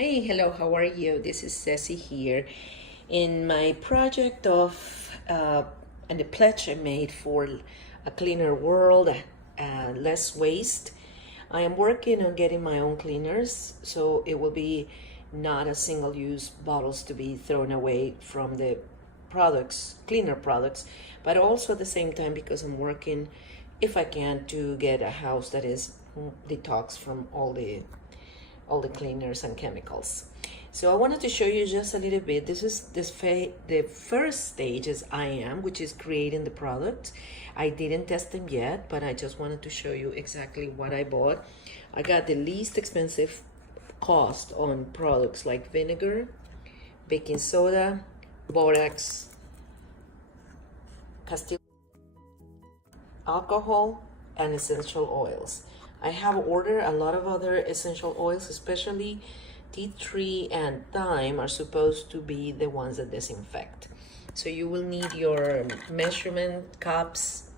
Hey, hello, how are you? This is Cessy here. In my project of and the pledge I made for a cleaner world, less waste, I am working on getting my own cleaners, so it will be not a single-use bottles to be thrown away from the products, cleaner products, but also at the same time because I'm working, if I can, to get a house that is detox from all the cleaners and chemicals. So I wanted to show you just a little bit. This is the first stage is I am, which is creating the product. I didn't test them yet, but I just wanted to show you exactly what I bought. I got the least expensive cost on products like vinegar, baking soda, borax, castile alcohol, and essential oils. I have ordered a lot of other essential oils, especially tea tree and thyme are supposed to be the ones that disinfect. So you will need your measurement cups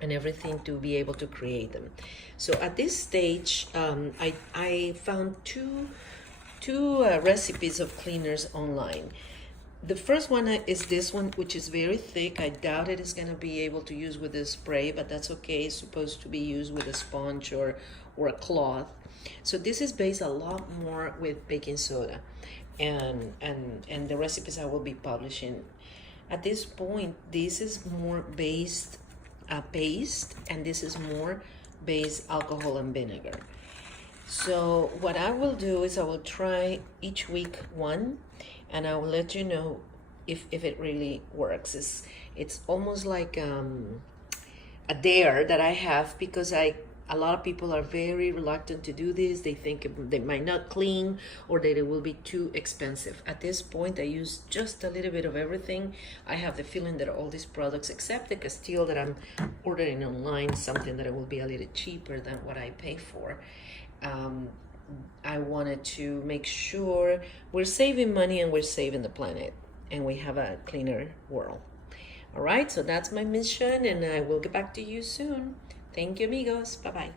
and everything to be able to create them. So at this stage, I found two recipes of cleaners online. The first one is this one, which is very thick. I doubt it is going to be able to use with a spray, but that's okay. It's supposed to be used with a sponge or a cloth. So this is based a lot more with baking soda and the recipes I will be publishing. At this point, this is more based paste, and this is more based alcohol and vinegar. So what I will do is I will try each week one, and I will let you know if it really works. It's almost like a dare that I have, because a lot of people are very reluctant to do this. They think they might not clean, or that it will be too expensive. At this point, I use just a little bit of everything. I have the feeling that all these products, except the Castile that I'm ordering online, something that it will be a little cheaper than what I pay for. I wanted to make sure we're saving money and we're saving the planet, and we have a cleaner world. All right, so that's my mission, and I will get back to you soon. Thank you, amigos. Bye-bye.